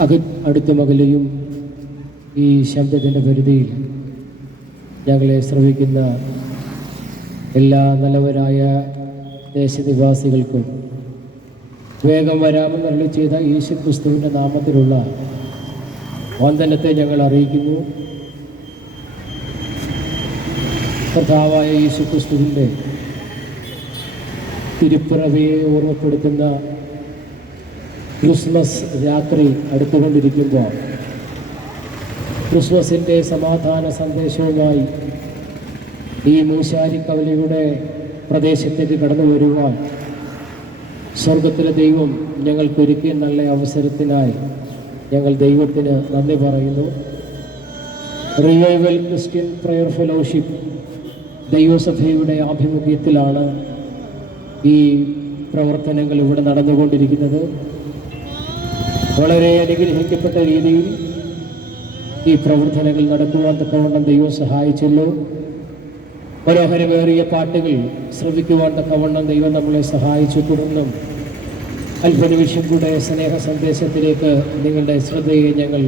അടുത്തുമകലെയും ഈ ശബ്ദത്തിൻ്റെ പരിധിയിൽ ഞങ്ങളെ ശ്രവിക്കുന്ന എല്ലാ നല്ലവരായ ദേശനിവാസികൾക്കും വേഗം വരാമെന്നരുളി ചെയ്ത യേശുക്രിസ്തുവിൻ്റെ നാമത്തിലുള്ള വന്ദനത്തെ ഞങ്ങൾ അറിയിക്കുന്നു. കർത്താവായ യേശുക്രിസ്തുവിൻ്റെ തിരുപ്പിറവിയെ ഓർമ്മപ്പെടുത്തുന്ന ക്രിസ്മസ് രാത്രി അടുത്തുകൊണ്ടിരിക്കുമ്പോൾ ക്രിസ്മസിൻ്റെ സമാധാന സന്ദേശവുമായി ഈ മൂശാരിക്കവലയുടെ പ്രദേശത്തേക്ക് കടന്നു വരുവാൻ സ്വർഗത്തിലെ ദൈവം ഞങ്ങൾക്കൊരുക്കിയ നല്ല അവസരത്തിനായി ഞങ്ങൾ ദൈവത്തിന് നന്ദി പറയുന്നു. റിവൈവൽ ക്രിസ്ത്യൻ പ്രയർ ഫെലോഷിപ്പ് ദൈവസഭയുടെ ആഭിമുഖ്യത്തിലാണ് ഈ പ്രവർത്തനങ്ങൾ ഇവിടെ നടന്നുകൊണ്ടിരിക്കുന്നത്. വളരെ അനുഗ്രഹിക്കപ്പെട്ട രീതിയിൽ ഈ പ്രവർത്തനങ്ങൾ നടക്കുവാൻ തക്കവണ്ണം ദൈവം സഹായിച്ചല്ലോ. മനോഹരമേറിയ പാട്ടുകൾ ശ്രവിക്കുവാൻ തക്കവണ്ണം ദൈവം നമ്മളെ സഹായിച്ചു. തുടർന്നും അല്പനിമിഷം കൂടെ സ്നേഹ സന്ദേശത്തിലേക്ക് നിങ്ങളുടെ ശ്രദ്ധയെ ഞങ്ങൾ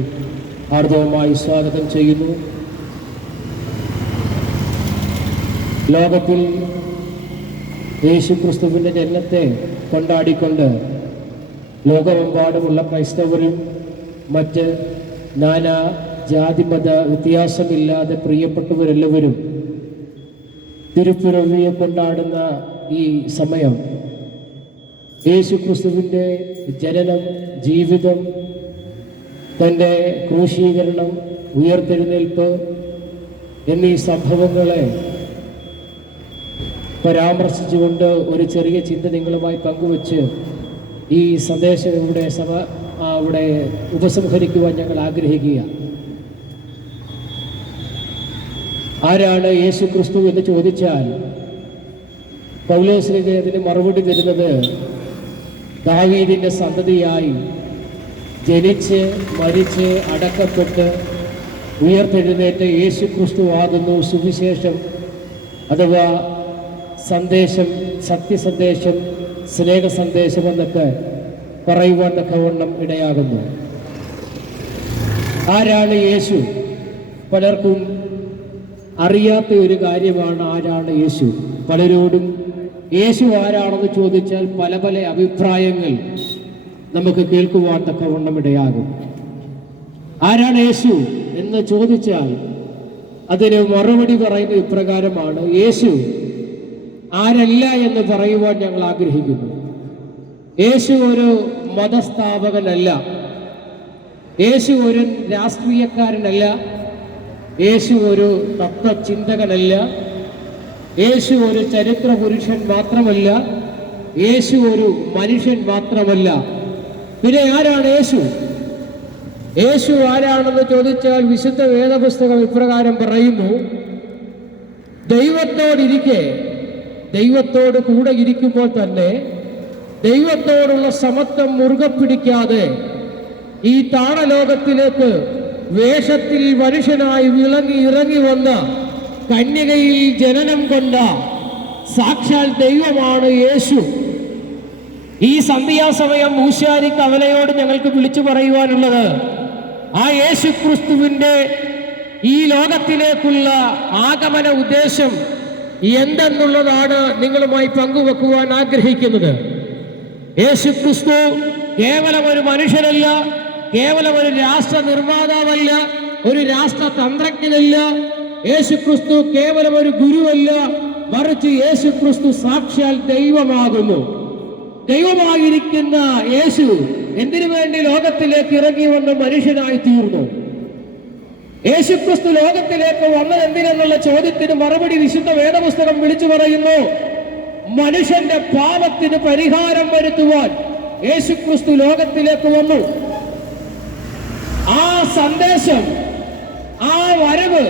ആർദ്രവുമായി സ്വാഗതം ചെയ്യുന്നു. ലോകത്തിൽ യേശുക്രിസ്തുവിൻ്റെ ജനനത്തെ കൊണ്ടാടിക്കൊണ്ട് ലോകമെമ്പാടുമുള്ള ക്രൈസ്തവരും മറ്റ് നാനാ ജാതിമത വ്യത്യാസമില്ലാതെ പ്രിയപ്പെട്ടവരെല്ലാവരും തിരുപ്പിറവിയെ കൊണ്ടാടുന്ന ഈ സമയം യേശുക്രിസ്തുവിൻ്റെ ജനനം, ജീവിതം, തൻ്റെ ക്രൂശീകരണം, ഉയർത്തെഴുന്നേൽപ്പ് എന്നീ സംഭവങ്ങളെ പരാമർശിച്ചുകൊണ്ട് ഒരു ചെറിയ ചിന്ത നിങ്ങളുമായി പങ്കുവച്ച് ഈ സന്ദേശം ഇവിടെ ഉപസംഹരിക്കുവാൻ ഞങ്ങൾ ആഗ്രഹിക്കുക. ആരാണ് യേശു ക്രിസ്തു എന്ന് ചോദിച്ചാൽ പൗലോസ് അതിന് മറുപടി തരുന്നത് ദാവീദിൻ്റെ സന്തതിയായി ജനിച്ച് മരിച്ച് അടക്കപ്പെട്ട് ഉയർത്തെഴുന്നേറ്റ യേശു ക്രിസ്തു ആകുന്നു സുവിശേഷം അഥവാ സന്ദേശം, സത്യസന്ദേശം, സ്നേഹ സന്ദേശം എന്നൊക്കെ പറയുവാൻ തക്കവണ്ണം ഇടയാകുന്നു. ആരാണ് യേശു? പലർക്കും അറിയാത്ത ഒരു കാര്യമാണ് ആരാണ് യേശു. പലരോടും യേശു ആരാണെന്ന് ചോദിച്ചാൽ പല പല അഭിപ്രായങ്ങൾ നമുക്ക് കേൾക്കുവാൻ തക്കവണ്ണം ഇടയാകും. ആരാണ് യേശു എന്ന് ചോദിച്ചാൽ അതിന് മറുപടി പറയുന്ന ഇപ്രകാരമാണ്: യേശു ആരല്ല എന്ന് പറയുവാൻ ഞങ്ങൾ ആഗ്രഹിക്കുന്നു. യേശു ഒരു മതസ്ഥാപകനല്ല, യേശു ഒരു രാഷ്ട്രീയക്കാരനല്ല, യേശു ഒരു തത്വചിന്തകനല്ല, യേശു ഒരു ചരിത്ര പുരുഷൻ മാത്രമല്ല, യേശു ഒരു മനുഷ്യൻ മാത്രമല്ല. പിന്നെ ആരാണ് യേശു? യേശു ആരാണെന്ന് ചോദിച്ചാൽ വിശുദ്ധ വേദപുസ്തകം ഇപ്രകാരം പറയുന്നു: ദൈവത്തോടിരിക്കെ, ദൈവത്തോട് കൂടെ ഇരിക്കുമ്പോൾ തന്നെ ദൈവത്തോടുള്ള സമത്വം മുറുകെ പിടിക്കാതെ ഈ താണലോകത്തിലേക്ക് വേഷത്തിൽ മനുഷ്യനായി ഇറങ്ങി വന്ന കന്യകയിൽ ജനനം കൊണ്ട സാക്ഷാൽ ദൈവമാണ് യേശു. ഈ സന്ധ്യാസമയം മൂശാരി കവലയോട് ഞങ്ങൾക്ക് വിളിച്ചു പറയുവാനുള്ളത് ആ യേശു ക്രിസ്തുവിൻ്റെ ഈ ലോകത്തിലേക്കുള്ള ആഗമന ഉദ്ദേശം എന്തെന്നുള്ളതാണ് നിങ്ങളുമായി പങ്കുവെക്കുവാൻ ആഗ്രഹിക്കുന്നത്. യേശു ക്രിസ്തു കേവലം ഒരു മനുഷ്യനല്ല, കേവലം ഒരു രാഷ്ട്ര നിർമ്മാതാവല്ല, ഒരു രാഷ്ട്ര തന്ത്രജ്ഞനല്ല. യേശു ക്രിസ്തു കേവലം ഒരു ഗുരുവല്ല, മറിച്ച് യേശു ക്രിസ്തു സാക്ഷാൽ ദൈവമാകുന്നു. ദൈവമായിരിക്കുന്ന യേശു എന്തിനു വേണ്ടി ലോകത്തിലേക്ക് ഇറങ്ങി വന്ന് മനുഷ്യനായി തീർന്നു? യേശുക്രിസ്തു ലോകത്തിലേക്ക് വന്നത് എന്തിനെന്നുള്ള ചോദ്യത്തിന് മറുപടി വിശുദ്ധ വേദപുസ്തകം വിളിച്ചു പറയുന്നു: മനുഷ്യന്റെ പാപത്തിന് പരിഹാരം വരുത്തുവാൻ യേശുക്രിസ്തു ലോകത്തിലേക്ക് വന്നു. ആ സന്ദേശം, ആ വരവ്,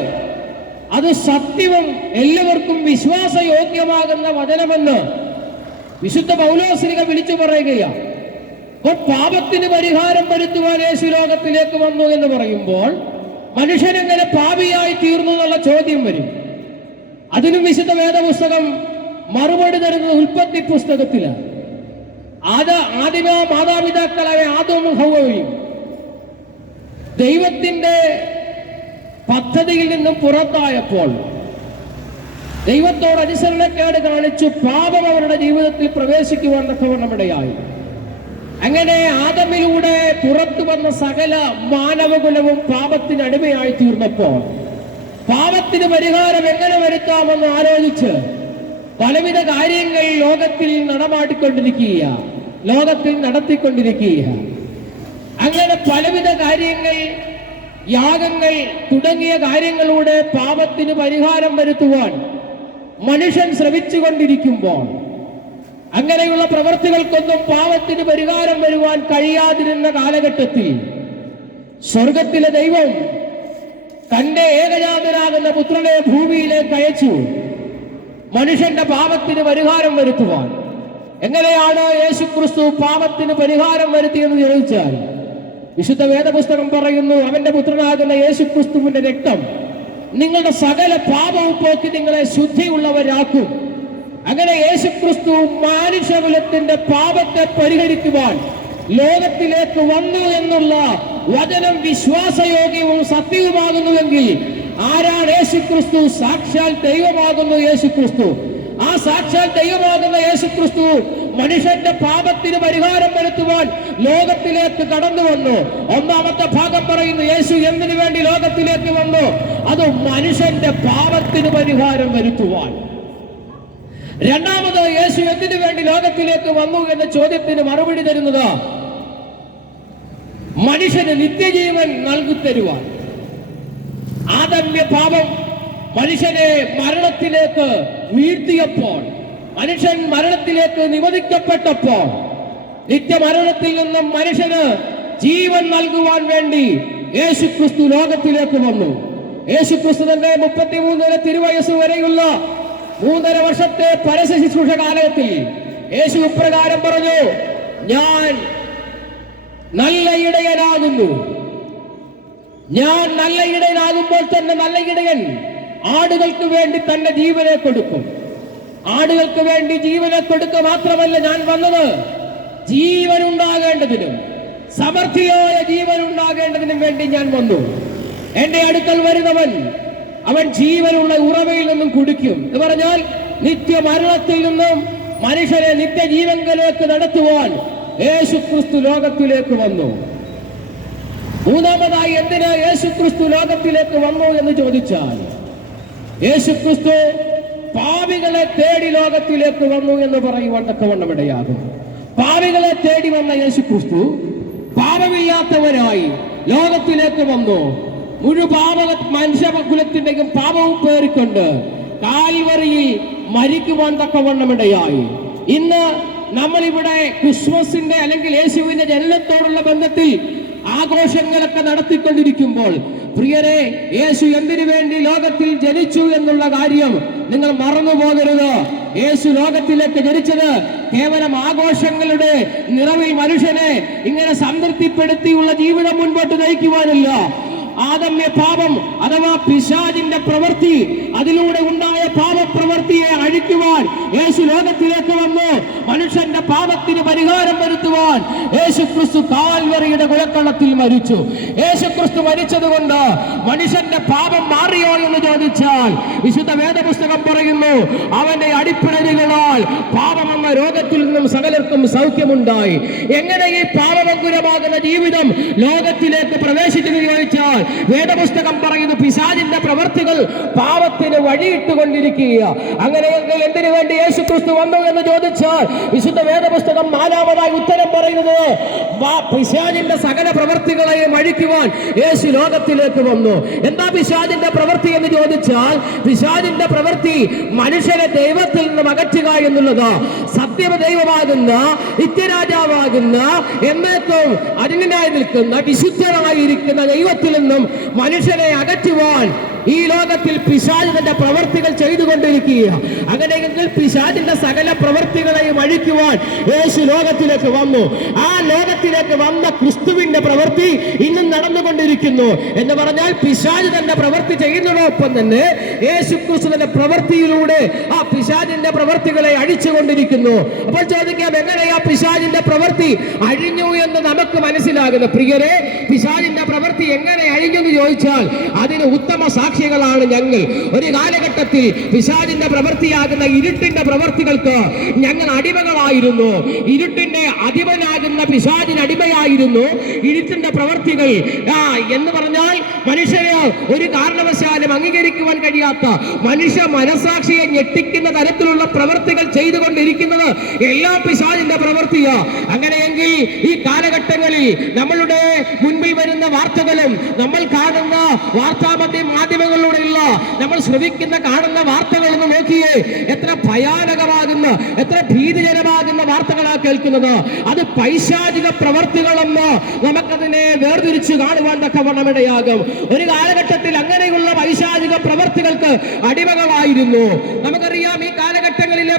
അത് സത്യവും എല്ലാവർക്കും വിശ്വാസയോഗ്യമാകുന്ന വചനമെന്ന് വിശുദ്ധ പൗലോസ്ലീഹ വിളിച്ചു പറയുകയാണ്. അപ്പോൾ പാപത്തിന് പരിഹാരം വരുത്തുവാൻ യേശു ലോകത്തിലേക്ക് വന്നു എന്ന് പറയുമ്പോൾ മനുഷ്യനെങ്ങനെ പാപിയായി തീർന്നു എന്നുള്ള ചോദ്യം വരും. അതിനും വിശുദ്ധ വേദപുസ്തകം മറുപടി തരുന്നത് ഉൽപ്പത്തി പുസ്തകത്തിലാണ്. ആദിമ മാതാപിതാക്കളായ ആദവും ഹവ്വയും ദൈവത്തിന്റെ പദ്ധതിയിൽ നിന്നും പുറത്തായപ്പോൾ, ദൈവത്തോട് അനുസരണക്കേട് കാണിച്ചു പാപം അവരുടെ ജീവിതത്തിൽ പ്രവേശിക്കുവാൻ തക്കവണ്ണമിടയായി. അങ്ങനെ ആദമിലൂടെ പുറത്തു വന്ന സകല മാനവകുലവും പാപത്തിന് അടിമയായി തീർന്നപ്പോൾ, പാപത്തിന് പരിഹാരം എങ്ങനെ വരുത്താമെന്ന് ആലോചിച്ച് പലവിധ കാര്യങ്ങൾ ലോകത്തിൽ നടത്തിക്കൊണ്ടിരിക്കുക. അങ്ങനെ പലവിധ കാര്യങ്ങൾ, യാഗങ്ങൾ തുടങ്ങിയ കാര്യങ്ങളിലൂടെ പാപത്തിന് പരിഹാരം വരുത്തുവാൻ മനുഷ്യൻ ശ്രമിച്ചുകൊണ്ടിരിക്കുമ്പോൾ, അങ്ങനെയുള്ള പ്രവൃത്തികൾക്കൊന്നും പാപത്തിന് പരിഹാരം വരുവാൻ കഴിയാതിരുന്ന കാലഘട്ടത്തിൽ സ്വർഗത്തിലെ ദൈവം തന്റെ ഏകജാതനാകുന്ന പുത്രനെ ഭൂമിയിലേക്ക് അയച്ചു, മനുഷ്യന്റെ പാപത്തിന് പരിഹാരം വരുത്തുവാൻ. എങ്ങനെയാണ് യേശുക്രിസ്തു പാപത്തിന് പരിഹാരം വരുത്തിയെന്ന് ചോദിച്ചാൽ, വിശുദ്ധ വേദപുസ്തകം പറയുന്നു, അവന്റെ പുത്രനാകുന്ന യേശുക്രിസ്തുവിന്റെ രക്തം നിങ്ങളുടെ സകല പാപവും പോക്കി നിങ്ങളെ ശുദ്ധിയുള്ളവരാക്കും. അങ്ങനെ യേശുക്രിസ്തു മനുഷ്യകുലത്തിന്റെ പാപത്തെ പരിഹരിക്കുവാൻ ലോകത്തിലേക്ക് വന്നു എന്നുള്ള വചനം വിശ്വാസയോഗ്യവും സത്യവുമാകുന്നുവെങ്കിൽ, ആരാണ് യേശുക്രിസ്തു? സാക്ഷാൽ ദൈവമാകുന്നു യേശുക്രിസ്തു. ആ സാക്ഷാൽ ദൈവമാകുന്ന യേശുക്രിസ്തു മനുഷ്യന്റെ പാപത്തിന് പരിഹാരം വരുത്തുവാൻ ലോകത്തിലേക്ക് കടന്നു വന്നു. ഒന്നാമത്തെ ഭാഗം പറയുന്നു, യേശു എന്തിനു വേണ്ടി ലോകത്തിലേക്ക് വന്നു? അത് മനുഷ്യന്റെ പാപത്തിന് പരിഹാരം വരുത്തുവാൻ. രണ്ടാമത്, യേശു എന്തിനു വേണ്ടി ലോകത്തിലേക്ക് വന്നു എന്ന ചോദ്യത്തിന് മറുപടി തരുന്നത് മനുഷ്യന് നിത്യജീവൻ നൽകിത്തരുവാൻ. ആദമ്യ പാപം മനുഷ്യനെ മരണത്തിലേക്ക് വീഴ്ത്തിയപ്പോൾ, മനുഷ്യൻ മരണത്തിലേക്ക് നിവദിക്കപ്പെട്ടപ്പോൾ, നിത്യമരണത്തിൽ നിന്നും മനുഷ്യന് ജീവൻ നൽകുവാൻ വേണ്ടി യേശുക്രിസ്തു ലോകത്തിലേക്ക് വന്നു. യേശുക്രിസ്തു തന്റെ 33 തിരുവയസ്സ് വരെയുള്ള 3.5 വർഷത്തെ പരസ്യ ശുശ്രൂഷ കാലത്തിൽ യേശു ഇപ്രകാരം പറഞ്ഞു, ഞാൻ നല്ല ഇടയനാകുന്നു. ഞാൻ നല്ല ഇടയനാകുമ്പോൾ തന്നെ നല്ല ഇടയൻ ആടുകൾക്ക് വേണ്ടി തന്റെ ജീവനെ കൊടുക്കും. ആടുകൾക്ക് വേണ്ടി ജീവനെ കൊടുക്കുക മാത്രമല്ല ഞാൻ വന്നത്, ജീവൻ ഉണ്ടാകേണ്ടതിനും സമൃദ്ധിയായ ജീവൻ ഉണ്ടാകേണ്ടതിനും വേണ്ടി ഞാൻ വന്നു. എന്റെ അടുക്കൽ വരുന്നവൻ അവൻ ജീവനുള്ള ഉറവയിൽ നിന്നും കുടിക്കും എന്ന് പറഞ്ഞാൽ, നിത്യമരണത്തിൽ നിന്നും മനുഷ്യരെ നിത്യജീവങ്കലേക്ക് നടത്തുവാൻ യേശുക്രിസ്തു ലോകത്തിലേക്ക് വന്നു. മൂന്നാമതായി, എന്തിനാ യേശുക്രിസ്തു ലോകത്തിലേക്ക് വന്നു എന്ന് ചോദിച്ചാൽ, യേശുക്രിസ്തു പാപികളെ തേടി ലോകത്തിലേക്ക് വന്നു എന്ന് പറയുവാൻ തക്കവണ്ണമിടയാകും. പാപികളെ തേടി വന്ന യേശുക്രിസ്തു പാപമില്ലാത്തവരായി ലോകത്തിലേക്ക് വന്നു. മനുഷ്യകുലത്തിന്റെയും പാപവും പേറിക്കൊണ്ട് കാൽവറിയിൽ മരിക്കുവാൻ തക്കവണ്ണമിടയായി. ഇന്ന് നമ്മളിവിടെ ക്രിസ്മസിന്റെ അല്ലെങ്കിൽ യേശുവിന്റെ ജനനത്തോടുള്ള ബന്ധത്തിൽ ആഘോഷങ്ങളൊക്കെ നടത്തിക്കൊണ്ടിരിക്കുമ്പോൾ, പ്രിയരെ, യേശു എന്തിനു വേണ്ടി ലോകത്തിൽ ജനിച്ചു എന്നുള്ള കാര്യം നിങ്ങൾ മറന്നു പോകരുത്. യേശു ലോകത്തിലേക്ക് ജനിച്ചത് കേവലം ആഘോഷങ്ങളുടെ നിറവിൽ മനുഷ്യനെ ഇങ്ങനെ സംതൃപ്തിപ്പെടുത്തിയുള്ള ജീവിതം മുൻപോട്ട് നയിക്കുവാനല്ല. ആദമ്യ പാപം അഥവാ പിശാചിന്റെ പ്രവൃത്തി, അതിലൂടെ ഉണ്ടായ പാപപ്രവൃത്തിയെ അഴിക്കുവാൻ യേശു ലോകത്തിലേക്ക് വന്നു. മനുഷ്യന്റെ പാപത്തിന് പരിഹാരം വരുത്തുവാൻ യേശുക്രിസ്തു കാൽവറിയുടെ കുലക്കളത്തിൽ മരിച്ചു. യേശുക്രിസ്തു മരിച്ചതുകൊണ്ട് മനുഷ്യന്റെ പാപം മാറിയോ എന്ന് ചോദിച്ചാൽ, വിശുദ്ധ വേദപുസ്തകം പറയുന്നു, അവന്റെ അടിപ്പിണരുകളാൽ പാപമെന്ന രോഗത്തിൽ നിന്നും സകലർക്കും സൗഖ്യമുണ്ടായി. എങ്ങനെ ഈ പാപമങ്കുരമാകുന്ന ജീവിതം ലോകത്തിലേക്ക് പ്രവേശിച്ചെന്ന് ചോദിച്ചാൽ, വേദപുസ്തകം പറയുന്നു, പിശാചിന്റെ പ്രവൃത്തികൾ പാപത്തിന് വഴിയിട്ടുകൊണ്ടിരിക്കുക. അങ്ങനെയെങ്കിൽ എന്തിനു വേണ്ടി യേശുക്രിസ്തു വന്നു എന്ന് ചോദിച്ചാൽ, വിശുദ്ധ വേദപുസ്തകം 4-ാമതായി ഉത്തരം പറയുന്നത്, പിശാചിന്റെ സകല പ്രവൃത്തികളെയും അഴിക്കുവാൻ യേശു ലോകത്തിലേക്ക് വന്നു. എന്താ പിശാചിന്റെ പ്രവൃത്തി എന്ന് ചോദിച്ചാൽ, പിശാചിന്റെ പ്രവൃത്തി മനുഷ്യനെ ദൈവത്തിൽ നിന്നും അകറ്റുക എന്നുള്ളത്. സത്യദൈവമാകുന്ന, നിത്യരാജാവാകുന്ന, എന്നേക്കും അരിനായി നിൽക്കുന്ന, വിശുദ്ധനായിരിക്കുന്ന ദൈവത്തിൽ നിന്നും മനുഷ്യനെ അകറ്റുവാൻ ഈ ലോകത്തിൽ പിശാച് തന്റെ പ്രവൃത്തികൾ ചെയ്തുകൊണ്ടിരിക്കുക. അങ്ങനെയെങ്കിൽ പിശാചിന്റെ സകല പ്രവൃത്തികളെയും അഴിക്കുവാൻ യേശു ലോകത്തിലേക്ക് വന്നു. ആ ലോകത്തിലേക്ക് വന്ന ക്രിസ്തുവിന്റെ പ്രവൃത്തി പ്രവൃത്തി ഇന്നും നടന്നുകൊണ്ടിരിക്കുന്നു എന്ന് പറഞ്ഞാൽ പിശാച് തന്നെ പ്രവൃത്തി ചെയ്യുന്നതോടൊപ്പം തന്നെ യേശുക്രിസ്തു തന്റെ പ്രവൃത്തിയിലൂടെ ആ പിശാചിന്റെ പ്രവൃത്തികളെ അഴിച്ചുകൊണ്ടിരിക്കുന്നു. അപ്പോൾ ചോദിക്കാം, എങ്ങനെയാ പിശാചിന്റെ പ്രവൃത്തി അഴിഞ്ഞു എന്ന് നമുക്ക് മനസ്സിലാകുന്നു? പ്രിയരെ, പിശാചിന്റെ പ്രവൃത്തി എങ്ങനെ അഴിഞ്ഞു എന്ന് ചോദിച്ചാൽ അതിന് ഉത്തമ സാക്ഷികളാണ് ഞങ്ങൾ. ഒരു കാലഘട്ടത്തിൽ പിശാചിന്റെ പ്രവൃത്തിയാകുന്ന ഇരുട്ടിന്റെ പ്രവൃത്തികൾക്ക് ഞങ്ങൾ അടിമകളായിരുന്നു. ഇരുട്ടിന്റെ അധിപനാകുന്ന പിശാചിന് അടിമയായിരുന്നു. ഇരുട്ടിന്റെ പ്രവൃത്തികൾ എന്ന് പറഞ്ഞാൽ മനുഷ്യന് ഒരു കാരണവശാലും അംഗീകരിക്കുവാൻ കഴിയാത്ത, മനുഷ്യ മനസാക്ഷിയെ ഞെട്ടിക്കുന്ന തരത്തിലുള്ള പ്രവൃത്തികൾ ചെയ്തുകൊണ്ടിരിക്കുന്നത് എല്ലാം പിശാചിന്റെ പ്രവൃത്തിയാ. അങ്ങനെയെങ്കിൽ ഈ കാലഘട്ടങ്ങളിൽ നമ്മളുടെ മുൻപിൽ വരുന്ന വാർത്തകളും നമ്മൾ കാണുന്ന മാധ്യമങ്ങളിലൂടെയുള്ള നമ്മൾ ശ്രവിക്കുന്ന കാണുന്ന വാർത്തകളെന്ന് നോക്കിയേ, എത്ര ഭയാനകമാകുന്ന, എത്ര ഭീതിജനമാകുന്ന വാർത്തകളാ കേൾക്കുന്നത്. അത് പൈശാചിക പ്രവർത്തികളെന്ന് നമുക്കതിനെ വേർതിരിച്ചു കാണുവാൻ തക്കവണ്ണമിടയാകും. ഒരു കാലഘട്ടത്തിൽ അങ്ങനെയുള്ള പൈശാചിക പ്രവർത്തികൾക്ക് അടിമകളായിരുന്നു. നമുക്കറിയാം, ഈ കാലഘട്ടങ്ങളിലെ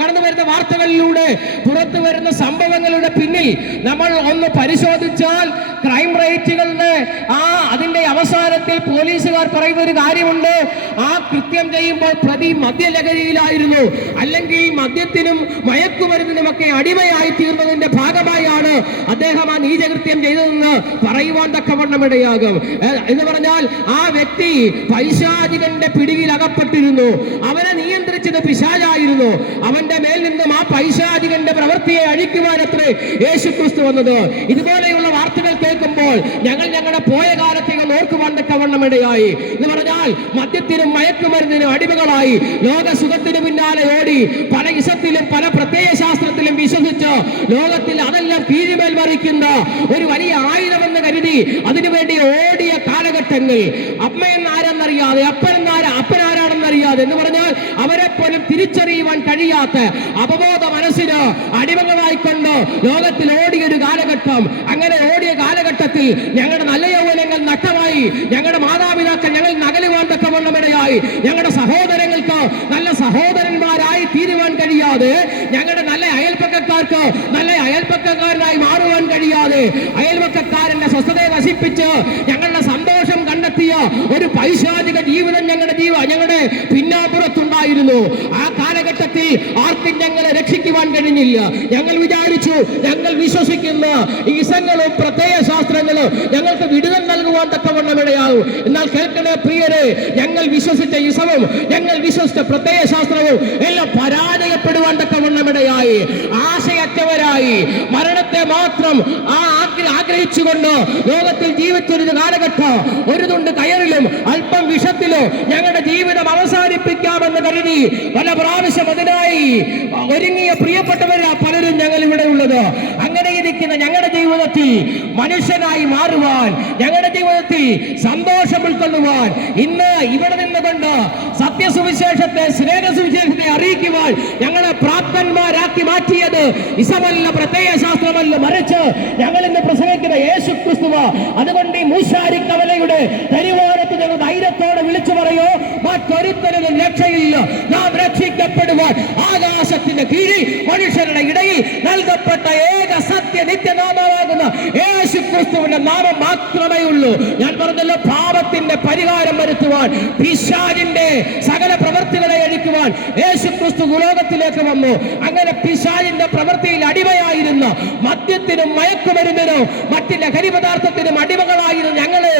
കടന്നു വരുന്ന വാർത്തകളിലൂടെ പുറത്തു വരുന്ന സംഭവങ്ങളുടെ പിന്നിൽ നമ്മൾ ഒന്ന് പരിശോധിച്ചാൽ ക്രൈം റേറ്റുകളുടെ അതിന്റെ അവസാനത്തിൽ പോലീസുകാർ പറയുന്ന ഒരു കാര്യമുണ്ട്. ആ കൃത്യം ചെയ്യുമ്പോൾ പ്രതി മദ്യലഹരിയിലായിരുന്നു, അല്ലെങ്കിൽ മദ്യത്തിനും മയക്കുമരുന്നിനുമൊക്കെ അടിമയായി തീർന്നതിന്റെ ഭാഗമായാണ് അദ്ദേഹം ആ നീചകൃത്യം ചെയ്തതെന്ന് പറയുവാൻ തക്കവണ്ണമിടയാകും. എന്ന് പറഞ്ഞാൽ ആ വ്യക്തി പൈശാചികന്റെ പിടിയിൽ അകപ്പെട്ടിരുന്നു. അവനെ നിയന്ത്രിച്ചത് പിശാചായിരുന്നു. അവന്റെ മേൽ നിന്നും ആ പൈശാചികന്റെ പ്രവൃത്തിയെ അഴിക്കുവാനത്രേ യേശുക്രിസ്തു വന്നത്. ഇതുപോലെയുള്ള വാർത്തകൾ കേൾക്കുമ്പോൾ ഞങ്ങളുടെ പോയ കാലത്തെ ഓർക്കുവാൻ തക്കവണ്ണമിടയായി. എന്ന് പറഞ്ഞാൽ മദ്യത്തിനും മയക്കുമരുന്നിനും അടിമകളായി ലോകസുഖത്തിന് പിന്നാലെ ഓടി പല ഇസത്തിലും പല പ്രത്യയ ശാസ്ത്രത്തിലും വിശ്വസിച്ച് ലോകത്തിൽ അതെല്ലാം കീഴ്മേൽ മറിക്കുന്ന ഒരു വലിയ ആയുധമെന്ന് കരുതി അതിനുവേണ്ടി ഓടിയ കാലഘട്ടങ്ങൾ, അമ്മയെന്നാരെന്നറിയാതെ അപ്പനാരാണെന്നറിയാതെ എന്ന് പറഞ്ഞാൽ അവരെ പോലും തിരിച്ചറിയുവാൻ കഴിയാത്ത അപബോധ മനസ്സിന് അടിമകളായിക്കൊണ്ട് ലോകത്തിൽ ഓടിയൊരു കാലഘട്ടം. അങ്ങനെ ഓടിയ കാലഘട്ടത്തിൽ ഞങ്ങളുടെ നല്ല യൗവനങ്ങൾ നഷ്ടമായി. ഞങ്ങളുടെ മാതാപിതാക്കൾ ഞങ്ങൾ നകലുവാൻ തക്കവണ്ണമിടയായി. ഞങ്ങളുടെ സഹോദരങ്ങൾക്ക് നല്ല സഹോദരന്മാരായി തീരുവാൻ കഴിയാതെ, ഞങ്ങളുടെ നല്ല അയൽപ്പക്കക്കാർക്ക് നല്ല അയൽപ്പക്കക്കാരനായി മാറുവാൻ കഴിയാതെ, അയൽപ്പക്കക്കാരന്റെ സ്വസ്ഥതയെ നശിപ്പിച്ച് ഞങ്ങളുടെ സന്തോഷം കണ്ടെത്തിയ ഒരു പൈശാചിക ജീവിതം ഞങ്ങളുടെ പിന്നാമ്പുറത്തുണ്ടായിരുന്നു. ആ കാലഘട്ടത്തിൽ ആർക്കും ഞങ്ങളെ രക്ഷിക്കുവാൻ കഴിഞ്ഞില്ല. ഞങ്ങൾ വിചാരിച്ചു, ഞങ്ങൾ വിശ്വസിക്കുന്ന ഈസങ്ങളും പ്രത്യയ ശാസ്ത്രങ്ങളും ഞങ്ങൾക്ക് വിടുതൽ നൽകുവാൻ തക്കവണ്ണമിടയാകും. എന്നാൽ കേൾക്കണേ പ്രിയരെ, ഞങ്ങൾ വിശ്വസിച്ച ഈസവും ഞങ്ങൾ വിശ്വസിച്ച പ്രത്യയ ശാസ്ത്രവും എല്ലാം പരാജയപ്പെടുവാൻ തക്കവണ്ണമിടയായി. ആശയറ്റവരായി മരണത്തെ മാത്രം ആഗ്രഹിച്ചുകൊണ്ട് ലോകത്തിൽ ജീവിച്ചൊരു കാലഘട്ടം. ഒരു തുണ്ട് കയറിലും അല്പം വിഷത്തിലോ ഞങ്ങളുടെ ജീവിതം അവസാനിപ്പിക്കാമെന്ന് കരുതി പല പ്രാവശ്യം അതിനായി ഒരുങ്ങിയ പ്രിയപ്പെട്ടവരാ പലരും ഞങ്ങൾ ഇവിടെ ഉള്ളത്. അങ്ങനെ ഇരിക്കുന്ന ഞങ്ങളുടെ ജീവിതത്തിൽ മനുഷ്യനായി മാറുവാൻ, ഞങ്ങളുടെ ജീവിതത്തിൽ സന്തോഷം ഉൾക്കൊള്ളുവാൻ, ഇന്ന് ഇവിടെ നിന്നുകൊണ്ട് സത്യസുവിശേഷത്തെ, സ്നേഹസുവിശേഷത്തെ അറിയിക്കുവാൻ ഞങ്ങളെ പ്രാപ്തന്മാരാക്കി മാറ്റിയത് ഇസമല്ല, പ്രത്യയ ശാസ്ത്രമല്ല, മറിച്ച് ഞങ്ങൾ ഇന്ന് പ്രസംഗിക്കുന്ന യേശുക്രിസ്തുവ. അതുകൊണ്ട് ഈ മൂശാരി കവലയുടെ തെരുവോരത്ത് ഞങ്ങൾ ധൈര്യത്തോടെ വിളിച്ചു പറയോ, മറ്റൊരുത്തരും രക്ഷയില്ല. നാം രക്ഷിക്കപ്പെടുവാൻ ആകാശത്തിന്റെ കീഴിൽ മനുഷ്യരുടെ ഇടയിൽ നൽകപ്പെട്ട ഏക സത്യ നിത്യനാമമാകുന്ന യേശുക്രിസ്തുവിന്റെ നാമം മാത്രമേ ഉള്ളൂ. ഞാൻ പറഞ്ഞല്ലോ, പാപത്തിന്റെ പരിഹാരം വരുത്തുവാൻ, പിശാചിന്റെ സകല പ്രവൃത്തികളെ അഴിക്കുവാൻ യേശുക്രിസ്തു ലോകത്തിലേക്ക് വന്നു. അങ്ങനെ പിശാചിന്റെ പ്രവൃത്തിയിൽ അടിമയായിരുന്ന, മദ്യത്തിനും മയക്കുമരുന്നിനും മറ്റ് ലഹരി പദാർത്ഥത്തിനും അടിമകളായിരുന്ന ഞങ്ങളെ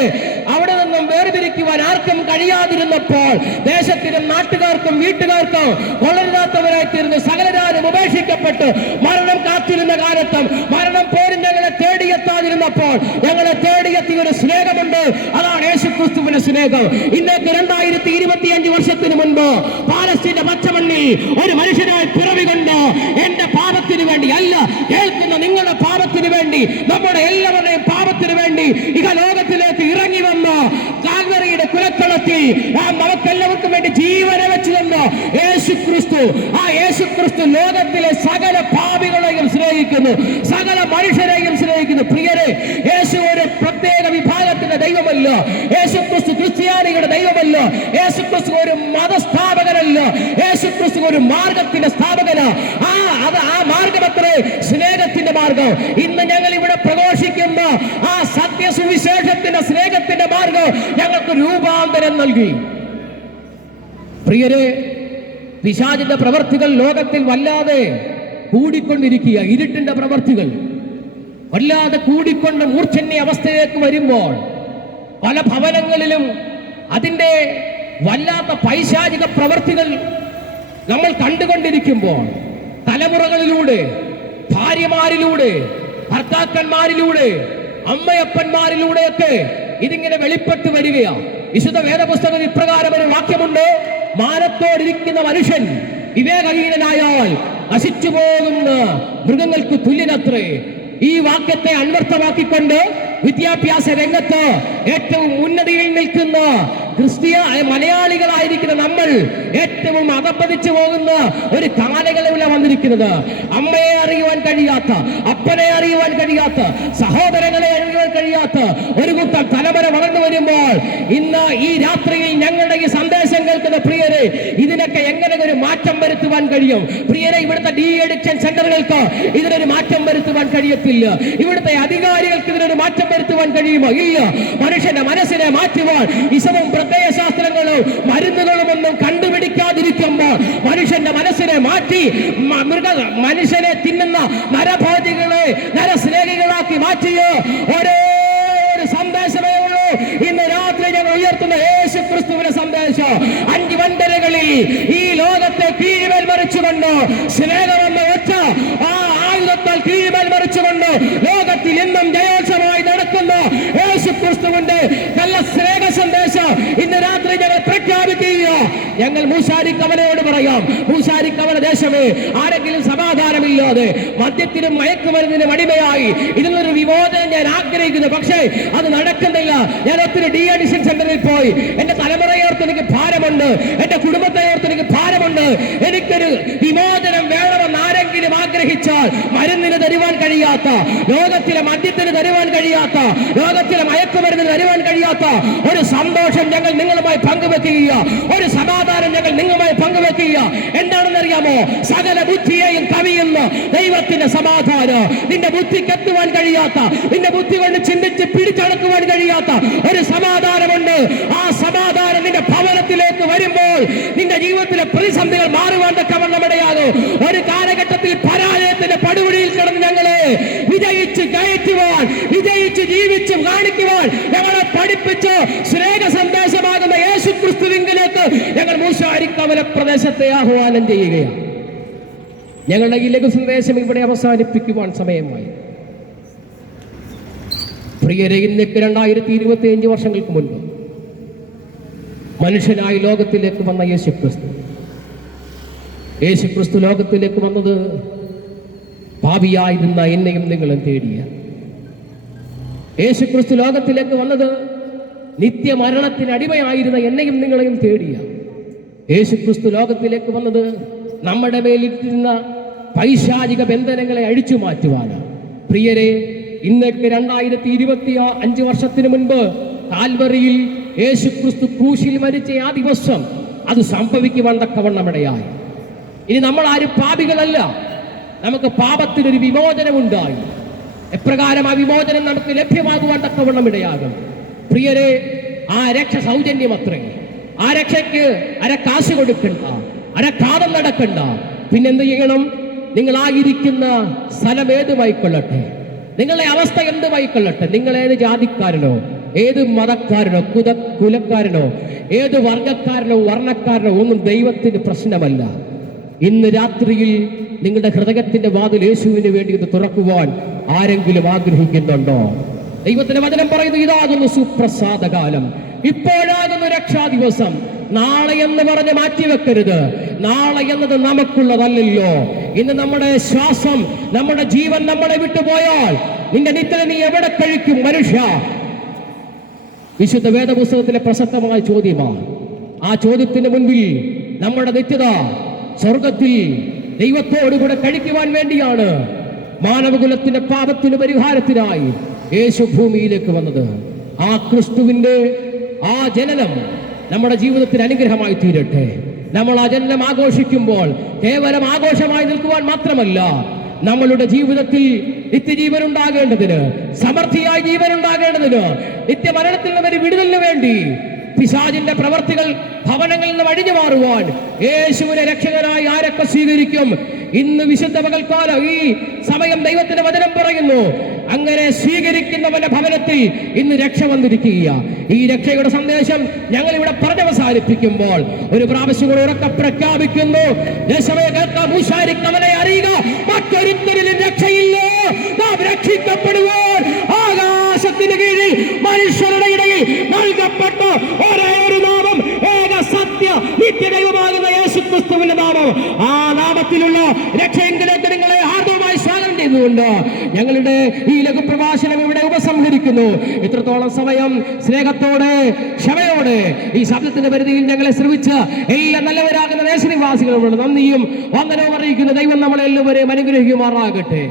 അവിടെ നിന്നും വേർതിരിക്കുവാൻ ആർക്കും കഴിയാതിരുന്നപ്പോൾ ദേശത്തിനും നാട്ടുകാർക്കും വീട്ടുകാർക്കും കൊള്ളരുതാത്തവരായി തീർന്ന് സകലരാലും ഉപേക്ഷിക്കപ്പെട്ട് മരണം കാത്തിരുന്ന കാലത്തും മരണം പോലും ഞങ്ങളെ തേടിയെത്താതിരുന്നപ്പോൾ ഞങ്ങളെ തേടിയെത്തിയ ഒരു സ്നേഹമുണ്ട്. അതാണ് യേശുക്രിസ്തുവിന്റെ സ്നേഹം. ഇന്നേക്ക് 2025 വർഷത്തിന് മുൻപ് പാലസ്തീന്റെ പച്ചമണ്ണിൽ ഒരു മനുഷ്യനായി പിറവി കൊണ്ട് എന്റെ പാപത്തിന് വേണ്ടി അല്ല, കേൾക്കുന്ന നിങ്ങളുടെ പാപത്തിന് വേണ്ടി, നമ്മുടെ എല്ലാവരുടെയും പാപത്തിന് വേണ്ടി ഇക ലോകത്തിലേക്ക് ഇറങ്ങി വന്ന് കാൽവരിയുടെ കുലക്കളത്തിൽ നമുക്കെല്ലാവർക്കും വേണ്ടി ജീവനെ വെച്ചു തന്നു യേശുക്രിസ്തു. ആ യേശുക്രിസ്തു ലോകത്തിലെ സകല പാപികളെയും സ്നേഹിക്കുന്നു, സകല മനുഷ്യരെയും സ്നേഹിക്കുന്നു. പ്രിയരെ, യേശു ഒരു പ്രത്യേക വിഭാഗത്തിന്റെ ദൈവമല്ല. യേശുക്രിസ്തു ക്രിസ്ത്യാനികളുടെ ദൈവമല്ല. യേശുക്രിസ്തു ഒരു മതസ്ഥാപകനല്ല. യേശുക്രിസ്തു ഒരു മാർഗത്തിന്റെ സ്ഥാപകന. ആ മാർഗമത്രേ സ്നേഹത്തിന്റെ മാർഗം. ഇന്ന് ഞങ്ങൾ ഇവിടെ പ്രഘോഷിക്കുന്ന ആ ഞങ്ങൾക്ക് രൂപാന്തരം നൽകി. പ്രിയരെ, പിശാചിന്റെ പ്രവർത്തികൾ ലോകത്തിൽ വല്ലാതെ കൂടിക്കൊണ്ടിരിക്കുക. ഇരുട്ടിന്റെ പ്രവർത്തികൾ വല്ലാതെ കൂടിക്കൊണ്ട് മൂർച്ഛന്യ അവസ്ഥയിലേക്ക് വരുമ്പോൾ പല ഭവനങ്ങളിലും അതിൻ്റെ വല്ലാത്ത പൈശാചിക പ്രവർത്തികൾ നമ്മൾ കണ്ടുകൊണ്ടിരിക്കുമ്പോൾ തലമുറകളിലൂടെ, ഭാര്യമാരിലൂടെ, ഭർത്താക്കന്മാരിലൂടെ, അമ്മയപ്പന്മാരിലൂടെയൊക്കെ ഇതിങ്ങനെ വെളിപ്പെട്ട് വരികയാണ്. വിശുദ്ധ വേദപുസ്തകത്തിൽ ഇപ്രകാരം ഒരു വാക്യമുണ്ട്: മാനത്തോടിരിക്കുന്ന മനുഷ്യൻ വിവേകഹീനനായാൽ നശിച്ചു പോകുന്ന മൃഗങ്ങൾക്ക് തുല്യനത്രേ. ഈ വാക്യത്തെ അന്വർത്ഥമാക്കിക്കൊണ്ട് വിദ്യാഭ്യാസ രംഗത്ത് ഏറ്റവും ഉന്നതിയിൽ നിൽക്കുന്ന മലയാളികളായിരിക്കുന്ന നമ്മൾ ഏറ്റവും അകപ്പതിച്ചു പോകുന്ന ഒരു കാലയളവില വന്നിരിക്കുന്നത്. അമ്മയെ അറിയുവാൻ കഴിയാത്ത, അപ്പനെ അറിയുവാൻ കഴിയാത്ത, സഹോദരങ്ങളെ അറിയുവാൻ കഴിയാത്ത ഒരു കൂട്ടം തലമുറ വളർന്നു വരുമ്പോൾ ഇന്ന് ഈ രാത്രിയിൽ ഞങ്ങളുടെ ഈ സന്ദേശം കേൾക്കുന്ന പ്രിയരെ, ഇതിനൊക്കെ എങ്ങനെ ഒരു മാറ്റം വരുത്തുവാൻ കഴിയും? പ്രിയരെ, ഇവിടുത്തെ ഡി അഡിക്ഷൻ സെന്ററുകൾക്ക് ഇതിനൊരു മാറ്റം വരുത്തുവാൻ കഴിയത്തില്ല. ഇവിടുത്തെ അധികാരികൾക്ക് ഇതിനൊരു മാറ്റം വരുത്തുവാൻ കഴിയുമോ? ഇല്ല. മനുഷ്യന്റെ മനസ്സിനെ മാറ്റുവാൻ ഇസവും പ്രത്യയശാസ്ത്രങ്ങളും മരുന്നുകളും ഒന്നും കണ്ടുപിടിക്കാതിരിക്കുമ്പോൾ മനുഷ്യന്റെ മനസ്സിനെ മാറ്റി മനുഷ്യനെ തിന്നുന്ന നരഭോജികളെ നരസ്നേഹികളാക്കി മാറ്റിയ ഒരേ ഒരു സന്ദേശമേ ഉള്ളൂ. ഇന്ന് രാത്രി ഞങ്ങൾ ഉയർത്തുന്ന യേശു ക്രിസ്തുവിന്റെ സന്ദേശം. 5 വണ്ടരകളിൽ ഈ ലോകത്തെ കീഴ്മേൽ മറിച്ചുകൊണ്ട് സ്നേഹമെന്ന ഒറ്റ ആ ആയുധത്താൽ കീഴ്മേൽ മറിച്ചുകൊണ്ട് ലോകത്തിൽ ഇന്നും ജയോത്സവമായി നടക്കുന്ന യേശു ക്രിസ്തുവിന്റെ നല്ല സ്നേഹ സന്ദേശം ഇന്ന് രാത്രി ഞങ്ങൾ പ്രഖ്യാപിക്കുക. ഞങ്ങൾ മൂശാരിക്കവലയോട് പറയാം: മൂശാരിക്കവല ദേശമേ, ആരെങ്കിലും സമാധാനമില്ലാതെ മദ്യത്തിനും മയക്കുമരുന്നിനും അടിമയായി ഇതിനൊരു വിമോചനം ഞാൻ ആഗ്രഹിക്കുന്നു, പക്ഷേ അത് നടക്കുന്നില്ല. ഞാൻ ഒത്തിരി ഡി അഡിക്ഷൻ സെന്ററിൽ പോയി. എന്റെ തലമുറയോർത്ത് എനിക്ക് ഭാരമുണ്ട്, എന്റെ കുടുംബത്തെ ഓർത്ത് എനിക്ക് ഭാരമുണ്ട്. എനിക്കൊരു വിമോചനം വേണമെന്ന് ആരെങ്കിലും ആഗ്രഹിച്ചാൽ മരുന്നിന് തരുവാൻ കഴിയാത്ത, ലോകത്തിലെ മദ്യത്തിന് തരുവാൻ കഴിയാത്ത, ലോകത്തിലെ മയക്കുമരുന്നിന് തരുവാൻ കഴിയാത്ത ഒരു സന്തോഷം ഞങ്ങൾ നിങ്ങളുമായി പങ്കുവെക്കുക, ഒരു സമാധാനം ഞങ്ങൾ നിങ്ങളുമായി പങ്കുവെക്കുക. എന്താണെന്ന് അറിയാമോ? സകല ബുദ്ധിയെയും കവിയുന്ന ദൈവത്തിന്റെ സമാധാനം. നിന്റെ ബുദ്ധിക്ക് എത്തുവാൻ കഴിയാത്ത, നിന്റെ ബുദ്ധി കൊണ്ട് ചിന്തിച്ച് പിടിച്ചടക്കുവാൻ കഴിയാത്ത ഒരു സമാധാനമുണ്ട്. ആ സമാധാനം നിന്റെ ഭവനത്തിലേക്ക് വരുമ്പോൾ നിന്റെ ജീവിതത്തിലെ പ്രതിസന്ധികൾ മാറുവാൻ തക്കവണ്ണമിടയാകും. ഒരു കാലഘട്ടത്തിൽ പരാജയത്തിന്റെ പടുകുഴിയിൽ കിടന്ന് ഞങ്ങളെ വിജയിച്ച് കയറ്റുവാൻ, വിജയിച്ച് ജീവിച്ച് കാണിക്കുവാൻ ഞങ്ങളെ പഠിപ്പിച്ച് സ്നേഹ സന്ദേശമാകുന്ന യേശു ക്രിസ്തുവിലേക്ക് ഞങ്ങൾ മൂശാരിക്കവല പ്രദേശത്തെ ആഹ്വാനം ചെയ്യുകയാണ്. ഞങ്ങളുടെ ഈ ലഘു സന്ദേശം ഇവിടെ അവസാനിപ്പിക്കുവാൻ സമയമായി. പ്രിയരെ, ഇന്നേക്ക് 2025 വർഷങ്ങൾക്ക് മുൻപ് മനുഷ്യനായി ലോകത്തിലേക്ക് വന്ന യേശുക്രിസ്തു ലോകത്തിലേക്ക് വന്നത് പാപിയായിരുന്ന എന്നെയും നിങ്ങളും തേടിയ. യേശുക്രിസ്തു ലോകത്തിലേക്ക് വന്നത് നിത്യമരണത്തിന് അടിമയായിരുന്ന എന്നെയും നിങ്ങളെയും തേടിയ. യേശുക്രിസ്തു ലോകത്തിലേക്ക് വന്നത് നമ്മുടെ മേലിട്ടിരുന്ന പൈശാചിക ബന്ധനങ്ങളെ അഴിച്ചു മാറ്റുവാനാണ്. പ്രിയരെ, ഇന്നേക്ക് 2025 വർഷത്തിന് മുൻപ് കാൽവറിയിൽ യേശുക്രിസ്തു ക്രൂശിൽ മരിച്ച ആ ദിവസം അത് സംഭവിക്കുവാൻ തക്കവണ്ണമിടയായി. ഇനി നമ്മൾ ആരും പാപികളല്ല. നമുക്ക് പാപത്തിനൊരു വിമോചനം ഉണ്ടായി. എപ്രകാരം ആ വിമോചനം നമുക്ക് ലഭ്യമാകുവാൻ തക്കവണ്ണമിടയാകും. പ്രിയരെ, ആ രക്ഷ സൗജന്യമത്രേ. ആ രക്ഷയ്ക്ക് കാശ് കൊടുക്കണ്ട, കാതം നടക്കണ്ട. പിന്നെന്ത് ചെയ്യണം? നിങ്ങളായിരിക്കുന്ന സ്ഥലം ഏതുമായിക്കൊള്ളട്ടെ, നിങ്ങളുടെ അവസ്ഥ എന്തുമായിക്കൊള്ളട്ടെ, നിങ്ങൾ ഏത് ജാതിക്കാരനോ, ഏത് മതക്കാരനോ, കുലക്കാരനോ, ഏത് വർഗക്കാരനോ വർണ്ണക്കാരനോ ഒന്നും ദൈവത്തിന് പ്രശ്നമല്ല. ഇന്ന് രാത്രിയിൽ നിങ്ങളുടെ ഹൃദയത്തിന്റെ വാതിൽ യേശുവിന് വേണ്ടി ഇത് തുറക്കുവാൻ ആരെങ്കിലും ആഗ്രഹിക്കുന്നുണ്ടോ? ദൈവത്തിന്റെ വചനം പറയുന്നു, ഇതാകുന്നു സുപ്രസാദകാലം, ഇപ്പോഴാകുന്നു രക്ഷാ ദിവസം. നാളെ എന്ന് പറഞ്ഞ് മാറ്റിവെക്കരുത്. നാളെ എന്നത് നമുക്കുള്ളതല്ലല്ലോ. ഇന്ന് നമ്മുടെ ശ്വാസം, നമ്മുടെ ജീവൻ നമ്മളെ വിട്ടുപോയാൽ നിന്റെ നിത്യത നീ എവിടെ കഴിക്കും മനുഷ്യ? വിശുദ്ധ വേദപുസ്തകത്തിലെ പ്രസക്തമായ ചോദ്യമാണ്. ആ ചോദ്യത്തിന് മുൻപിൽ നമ്മുടെ നിത്യത സ്വർഗത്തിൽ ദൈവത്തോടുകൂടെ കഴിക്കുവാൻ വേണ്ടിയാണ് മാനവകുലത്തിന്റെ പാപത്തിന് പരിഹാരത്തിനായി യേശു ഭൂമിയിലേക്ക് വന്നത്. ആ ക്രിസ്തുവിന്റെ ആ ജനനം നമ്മുടെ ജീവിതത്തിന് അനുഗ്രഹമായി തീരട്ടെ. നമ്മൾ ആ ജനനം ആഘോഷിക്കുമ്പോൾ കേവലം ആഘോഷമായി നിൽക്കുവാൻ മാത്രമല്ല, നമ്മളുടെ ജീവിതത്തിൽ നിത്യജീവൻ ഉണ്ടാകേണ്ടതിന്, സമൃദ്ധിയായ ജീവൻ ഉണ്ടാകേണ്ടതിന്, നിത്യമരണത്തിൽ നിന്ന് ഒരു വിടുതലിന് വേണ്ടി പിശാചിന്റെ പ്രവർത്തികൾ ഭവനങ്ങളിൽ നിന്ന് വഴിഞ്ഞു മാറുവാൻ യേശുവിനെ രക്ഷകനായി ആരൊക്കെ സ്വീകരിക്കും? ഇന്ന് വിശുദ്ധ പകൽക്കാലം ഈ സമയം ദൈവത്തിന്റെ വചനം പറയുന്നു, അങ്ങനെ സ്വീകരിക്കുന്നവന്റെ ഭവനത്തിൽ ഇന്ന് രക്ഷ വന്നിരിക്കുക. ഈ രക്ഷയുടെ സന്ദേശം ഞങ്ങൾ ഇവിടെ പറഞ്ഞവസാനിപ്പിക്കുമ്പോൾ ഒരു പ്രാവശ്യം കൂടെ ഉറക്കെ പ്രഖ്യാപിക്കുന്നു, ദേശമേ കേൾക്കാം, ഊശാരിക്കവനെ അറിയുക, മറ്റൊരുത്തരിലും രക്ഷയില്ല. നാം രക്ഷിക്കപ്പെടുവാൻ ആകാശത്തിന് കീഴിൽ മനുഷ്യരുടെ ഇടയിൽ നൽകപ്പെട്ട ഒരേ ഒരു നാമം, ഏക സത്യ നിത്യദൈവമാകുന്ന യേശുക്രിസ്തുവിന്റെ നാമം. ആ നാമത്തിലുള്ള രക്ഷയെങ്കിലേക്ക് നിങ്ങളെ ആർദ്രമായി സ്വാഗതം ചെയ്തുകൊണ്ട് ഞങ്ങളുടെ ഈ ലഘുപ്രഭാഷണം ഇവിടെ ഉപസംഹരിക്കുന്നു. ഇത്രത്തോളം സമയം സ്നേഹത്തോടെ, ക്ഷമയോടെ ഈ ശബ്ദത്തിന്റെ പരിധിയിൽ ഞങ്ങളെ ശ്രമിച്ച് എല്ലാ നല്ലവരാകുന്ന ദേശനിവാസികളോട് നന്ദിയും വന്ദനവും അറിയിക്കുന്ന ദൈവം നമ്മളെല്ലാവരെയും അനുഗ്രഹിക്കുമാറാകട്ടെ.